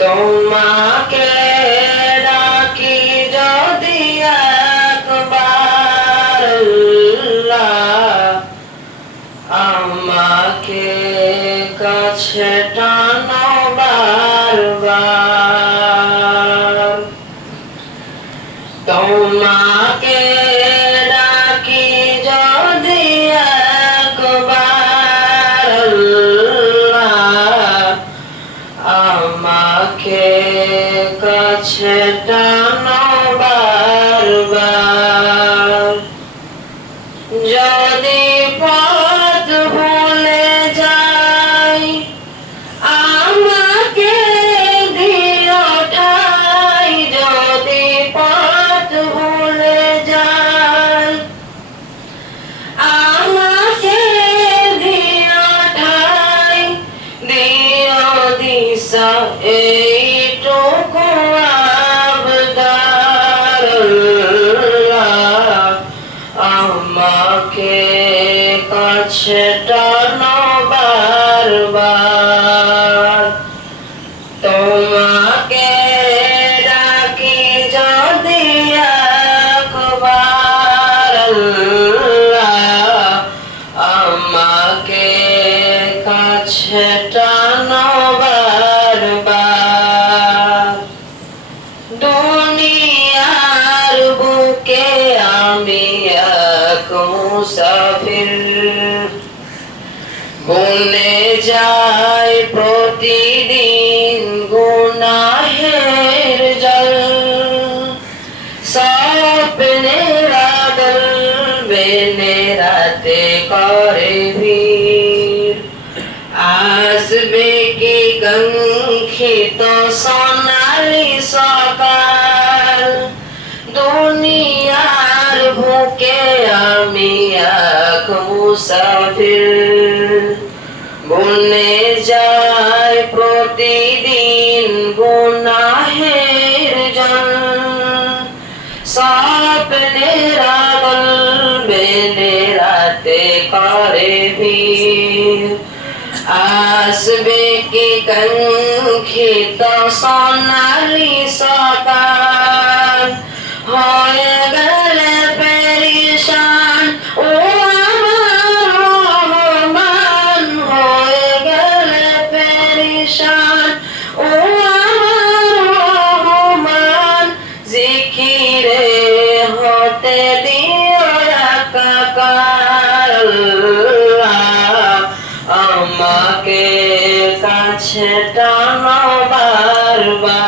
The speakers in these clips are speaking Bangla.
তোমাকে ডাকি যদি একবার আমাকে কাছে টানো বারবার। তোমাকে ডাকি যদি একবার আমাকে কাছে টানো বারবার। যদি পথ ভুলে যাই আমাকে দিও ঠাই। যদি পথ ভুলে যাই আমাকে দিও ঠাই। দিও দিশা এইটুকু আবদার আমাকে কাছে টানো বারবার। তোমাকে ডাকি যদি একবার আমাকে কাছে টানো বারবার। দুনিয়ার বুকে আমি এক মুসাফির, বনে যায় প্রতিদিন গুনাহের জল। স্বপ্নের আদল বেনে রাতে করে ভিড়। আসবে কি কাঙ্ক্ষিত সোনালি সকাল। দুনিয়ার বুকে আমি এক মুসাফির, বনে যায় প্রতিদিন গুনাহের জল। স্বপ্নের আদল বেনে রাতে করে ভিড়। আসবে কি কাঙ্ক্ষিত সোনালি সকাল। হয়ে গেলে পেরিশান ও আমার রহমান। হয়ে গেলে পেরিশান ও আমার রহমান। জিকিরে হতে দিও একাকার আমাকে কাছে টানো বারবার।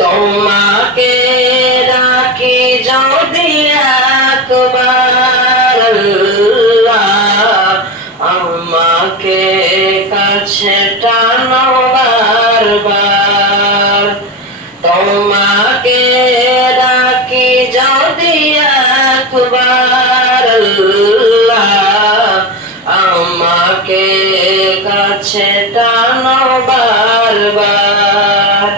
তোমাকে ডাকি যদি একবার আমাকে কাছে টানো বারবার। তোমাকে ডাকি যদি একবার আমাকে কাছে টানো বারবার।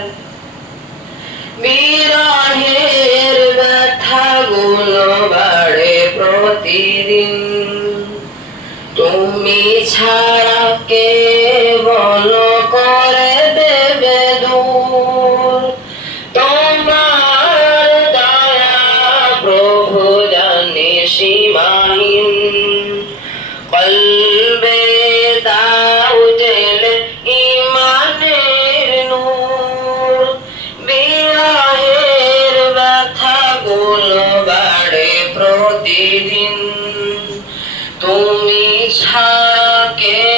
বিরহের ব্যথাগুলো বাড়ে প্রতিদিন, তুমি ছাড়া কে বলো করে দেবে দূর। তোমার দয়া প্রভু জানে সীমাহীন। কলবে দাও জেলে ইমানের নূর। বিরহের ব্যথাগুলো বাড়ে প্রতিদিন, তুমি ছাড়া কে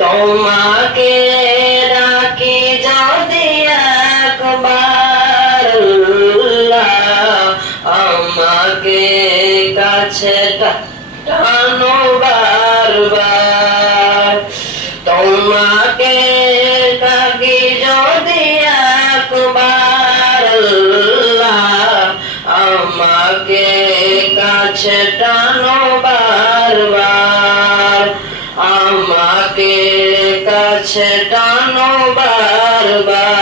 তোমাকে ডাকি যদি একবার আল্লাহ, আমাকে কাছে টানো বারবার। তোমাকে ডাকি যদি একবার আল্লাহ, আমাকে কাছে টানো বারবার, আমাকে কাছে টানো বারবার।